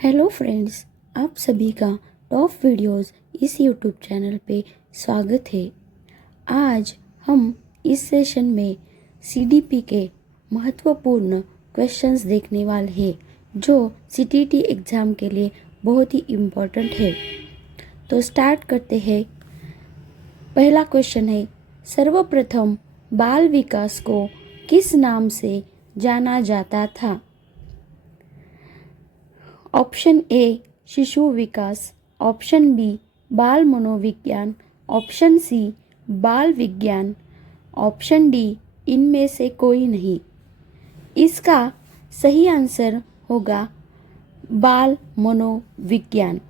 Hello friends, आप सभी का टॉप वीडियोस इस यूट्यूब चैनल पे स्वागत है। आज हम इस सेशन में सीडीपी के महत्वपूर्ण क्वेश्चंस देखने वाले हैं जो सीटीटी एग्ज़ाम के लिए बहुत ही इम्पोर्टेंट है। तो स्टार्ट करते हैं। पहला क्वेश्चन है, सर्वप्रथम बाल विकास को किस नाम से जाना जाता था? ऑप्शन ए शिशु विकास, ऑप्शन बी बाल मनोविज्ञान, ऑप्शन सी बाल विज्ञान, ऑप्शन डी इनमें से कोई नहीं। इसका सही आंसर होगा बाल मनोविज्ञान।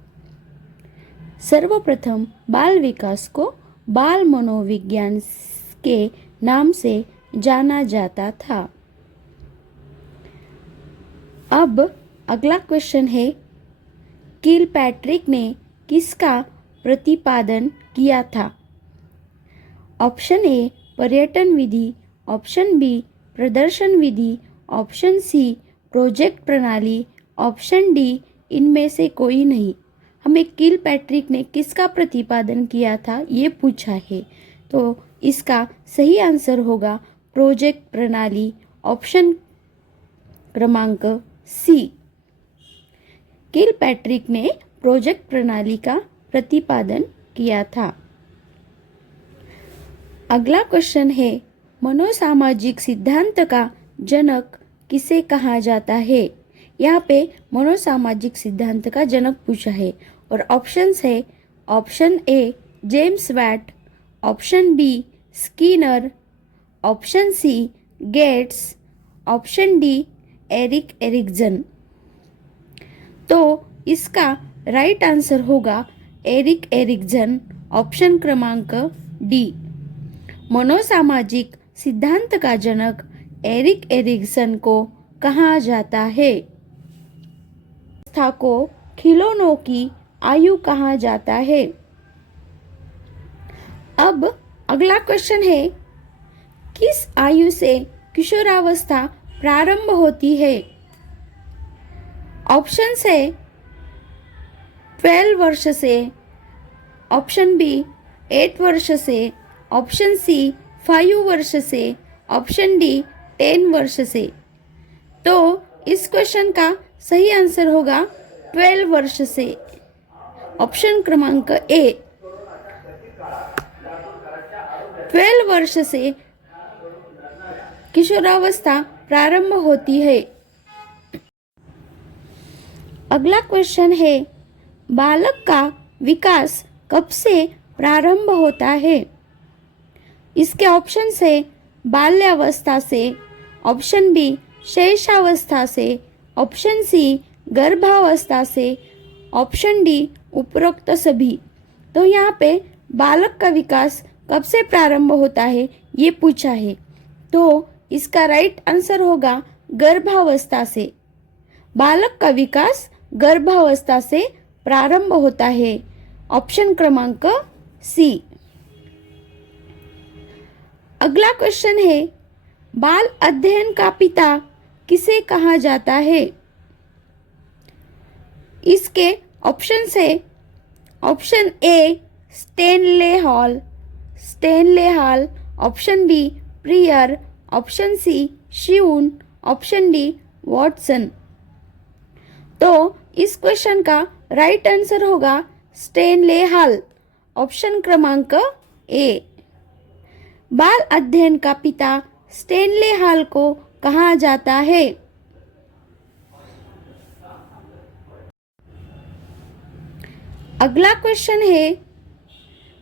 सर्वप्रथम बाल विकास को बाल मनोविज्ञान के नाम से जाना जाता था। अब अगला क्वेश्चन है, किलपैट्रिक ने किसका प्रतिपादन किया था? ऑप्शन ए पर्यटन विधि, ऑप्शन बी प्रदर्शन विधि, ऑप्शन सी प्रोजेक्ट प्रणाली, ऑप्शन डी इनमें से कोई नहीं। हमें किलपैट्रिक ने किसका प्रतिपादन किया था ये पूछा है, तो इसका सही आंसर होगा प्रोजेक्ट प्रणाली, ऑप्शन क्रमांक सी। किलपैट्रिक ने प्रोजेक्ट प्रणाली का प्रतिपादन किया था। अगला क्वेश्चन है, मनोसामाजिक सिद्धांत का जनक किसे कहा जाता है? यहाँ पे मनोसामाजिक सिद्धांत का जनक पूछा है और ऑप्शंस है, option A James Watt, option B Skinner, option C Gates, option D Erik Erikson. तो इसका राइट आंसर होगा एरिक एरिक्सन, ऑप्शन क्रमांक डी। मनोसामाजिक सिद्धांत का जनक एरिक एरिक्सन को कहा जाता है। अवस्था को खिलौनों की आयु कहा जाता है। अब अगला क्वेश्चन है, किस आयु से किशोरावस्था प्रारंभ होती है? ऑप्शन है 12 वर्ष से, ऑप्शन बी 8 वर्ष से, ऑप्शन सी 5 वर्ष से, ऑप्शन डी 10 वर्ष से। तो इस क्वेश्चन का सही आंसर होगा 12 वर्ष से, ऑप्शन क्रमांक ए। 12 वर्ष से किशोरावस्था प्रारंभ होती है। अगला क्वेश्चन है, बालक का विकास कब से प्रारंभ होता है? इसके ऑप्शन है बाल्यावस्था से, ऑप्शन बी शैशवावस्था से, ऑप्शन सी गर्भावस्था से, ऑप्शन डी उपरोक्त सभी। तो यहाँ पे बालक का विकास कब से प्रारंभ होता है ये पूछा है, तो इसका राइट आंसर होगा गर्भावस्था से। बालक का विकास गर्भावस्था से प्रारंभ होता है, ऑप्शन क्रमांक सी। अगला क्वेश्चन है, बाल अध्ययन का पिता किसे कहा जाता है? इसके ऑप्शन है, option A Stanley Hall, option B Preyer, option C Shinn, option D Watson. तो इस क्वेश्चन का राइट आंसर होगा स्टेनले हॉल, ऑप्शन क्रमांक ए। बाल अध्ययन का पिता स्टेनले हॉल को कहा जाता है। अगला क्वेश्चन है,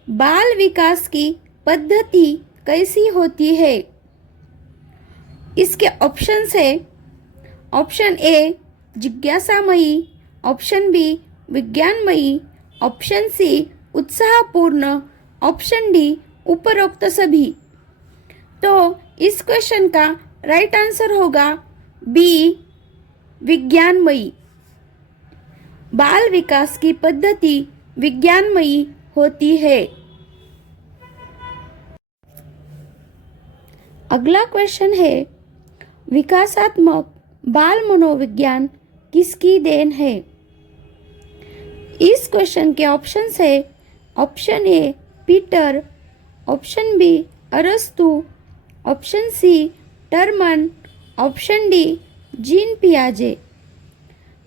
बाल विकास की पद्धति कैसी होती है? इसके ऑप्शंस है, ऑप्शन ए जिज्ञासामयी, ऑप्शन बी विज्ञानमयी, ऑप्शन सी उत्साहपूर्ण, ऑप्शन डी उपरोक्त सभी। तो इस क्वेश्चन का राइट आंसर होगा बी विज्ञानमयी। बाल विकास की पद्धति विज्ञानमयी होती है। अगला क्वेश्चन है, विकासात्मक बाल मनोविज्ञान किसकी देन है? इस क्वेश्चन के ऑप्शन है option A Peter, option B अरस्तु, option C Terman, option D Jean पियाजे।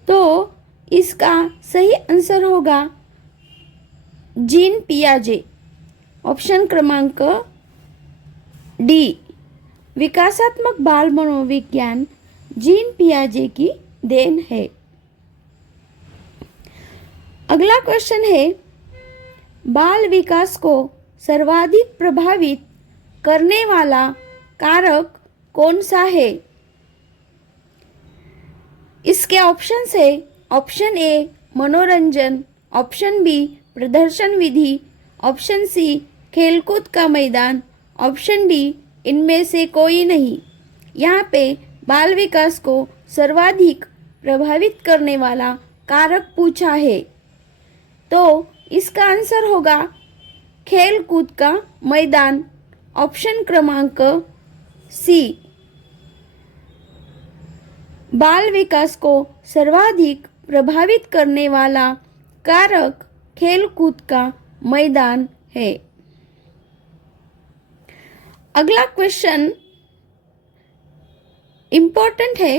तो इसका सही आंसर होगा जीन पियाजे, ऑप्शन क्रमांक डी। विकासात्मक बाल मनोविज्ञान जीन पियाजे की देन है। अगला क्वेश्चन है बाल विकास को सर्वाधिक प्रभावित करने वाला कारक कौन सा है? इसके ऑप्शन है ऑप्शन ए मनोरंजन, ऑप्शन बी प्रदर्शन विधि, ऑप्शन सी खेलकूद का मैदान, ऑप्शन डी इनमें से कोई नहीं। यहाँ पे बाल विकास को सर्वाधिक प्रभावित करने वाला कारक पूछा है, तो इसका आंसर होगा खेल कूद का मैदान, ऑप्शन क्रमांक सी। बाल विकास को सर्वाधिक प्रभावित करने वाला कारक खेल कूद का मैदान है। अगला क्वेश्चन इम्पोर्टेंट है,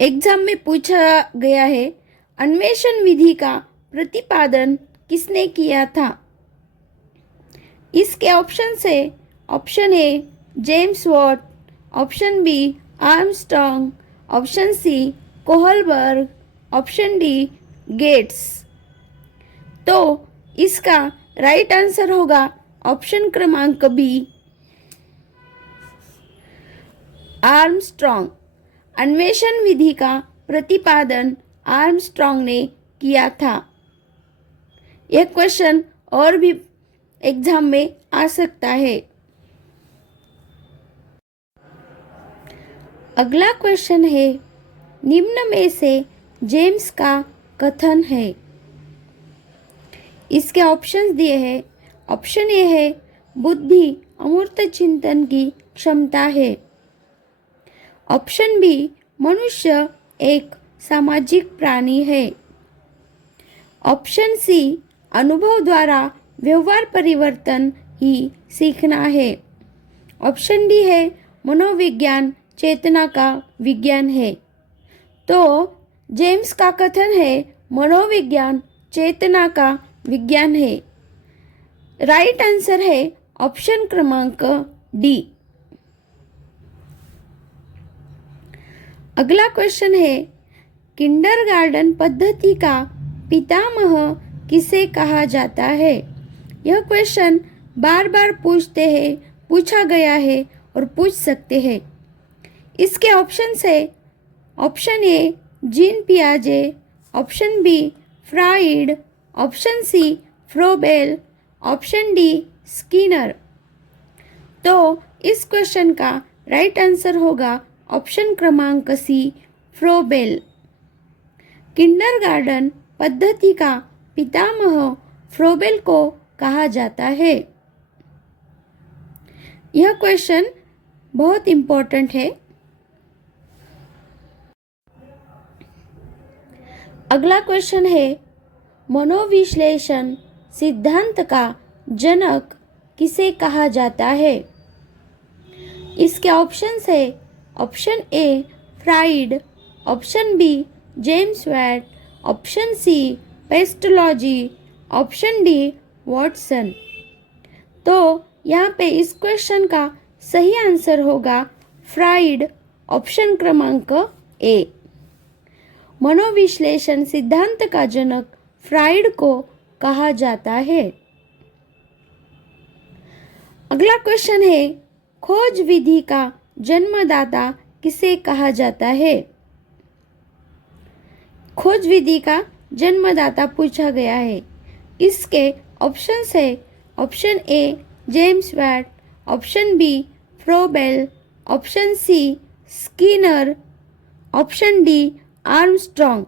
एग्जाम में पूछा गया है। अन्वेषण विधि का प्रतिपादन किसने किया था? इसके ऑप्शन है option A James Watt, option B Armstrong, option C Kohlberg, option D Gates. तो इसका राइट आंसर होगा ऑप्शन क्रमांक बी आर्मस्ट्रॉन्ग। अन्वेषण विधि का प्रतिपादन आर्मस्ट्रॉन्ग ने किया था। यह क्वेश्चन और भी एग्जाम में आ सकता है। अगला क्वेश्चन है निम्न में से जेम्स का कथन है। इसके ऑप्शंस दिए हैं। ऑप्शन ए है बुद्धि अमूर्त चिंतन की क्षमता है, ऑप्शन बी मनुष्य एक सामाजिक प्राणी है, ऑप्शन सी अनुभव द्वारा व्यवहार परिवर्तन ही सीखना है, ऑप्शन डी है मनोविज्ञान चेतना का विज्ञान है। तो जेम्स का कथन है मनोविज्ञान चेतना का विज्ञान है। राइट आंसर है ऑप्शन क्रमांक डी। अगला क्वेश्चन है किंडरगार्टन पद्धति का पितामह किसे कहा जाता है? यह क्वेश्चन बार बार पूछा गया है और पूछ सकते हैं। इसके ऑप्शंस है ऑप्शन ए जीन पियाजे, option B Freud, option C Froebel, option D Skinner. तो इस क्वेश्चन का राइट आंसर होगा ऑप्शन क्रमांक सी फ्रोबेल। किंडरगार्टन पद्धति का पितामह फ्रोबेल को कहा जाता है। यह क्वेश्चन बहुत इंपॉर्टेंट है। अगला क्वेश्चन है मनोविश्लेषण सिद्धांत का जनक किसे कहा जाता है? इसके ऑप्शंस है option A Freud, option B James Watt, option C Pestalozzi, option D Watson. तो यहाँ पे इस क्वेश्चन का सही आंसर होगा फ्राइड, ऑप्शन क्रमांक ए। मनोविश्लेषण सिद्धांत का जनक फ्राइड को कहा जाता है। अगला क्वेश्चन है खोज विधि का जन्मदाता किसे कहा जाता है? खोज विधि का जन्मदाता पूछा गया है। इसके ऑप्शंस है option A James Watt, option B Froebel, option C Skinner, option D Armstrong.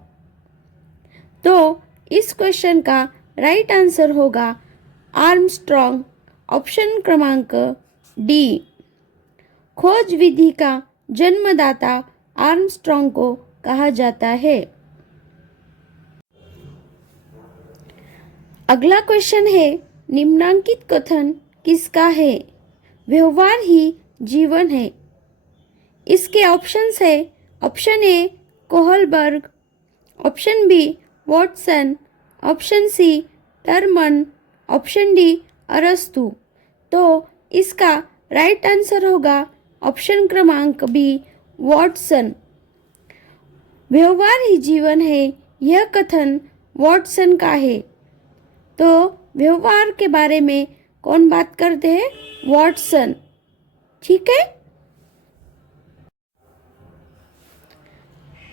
तो इस क्वेश्चन का राइट आंसर होगा आर्मस्ट्रॉन्ग, ऑप्शन क्रमांक डी। खोज विधि का जन्मदाता आर्मस्ट्रॉन्ग को कहा जाता है। अगला क्वेश्चन है, निम्नांकित कथन किसका है? व्यवहार ही जीवन है। इसके ऑप्शंस है, option A Kohlberg, option B Watson, option C Terman, option D अरस्तु। तो इसका राइट आंसर होगा ऑप्शन क्रमांक बी वॉटसन। व्यवहार ही जीवन है, यह कथन वॉटसन का है। तो व्यवहार के बारे में कौन बात करते हैं? वॉटसन। ठीक है।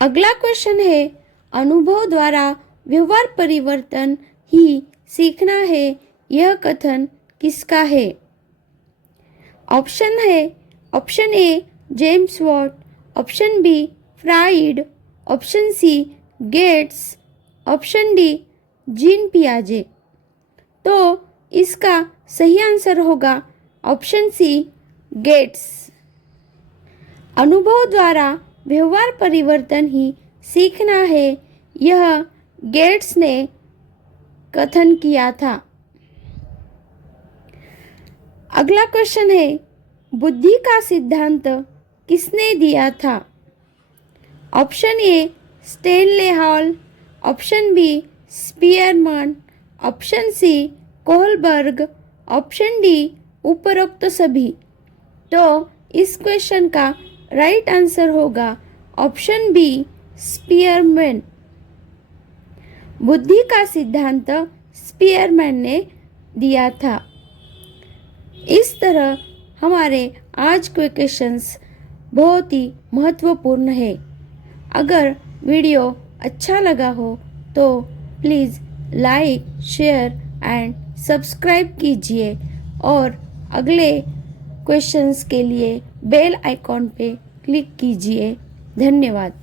अगला क्वेश्चन है, अनुभव द्वारा व्यवहार परिवर्तन ही सीखना है, यह कथन किसका है? ऑप्शन है, option A James Watt, option B Freud, option C Gates, option D Jean पियाजे। तो इसका सही आंसर होगा ऑप्शन सी गेट्स। अनुभव द्वारा व्यवहार परिवर्तन ही सीखना है, यह गेट्स ने कथन किया था। अगला क्वेश्चन है, बुद्धि का सिद्धांत किसने दिया था? Option A Stanley Hall, option B Spearman, option C Kohlberg, option D उपरोक्त सभी। तो इस क्वेश्चन का राइट आंसर होगा ऑप्शन बी स्पीयरमैन। बुद्धि का सिद्धांत स्पीयरमैन ने दिया था। इस तरह हमारे आज के क्वेश्चंस बहुत ही महत्वपूर्ण है। अगर वीडियो अच्छा लगा हो तो please like, share and subscribe कीजिए और अगले क्वेश्चंस के लिए बेल आइकॉन पे क्लिक कीजिए। धन्यवाद।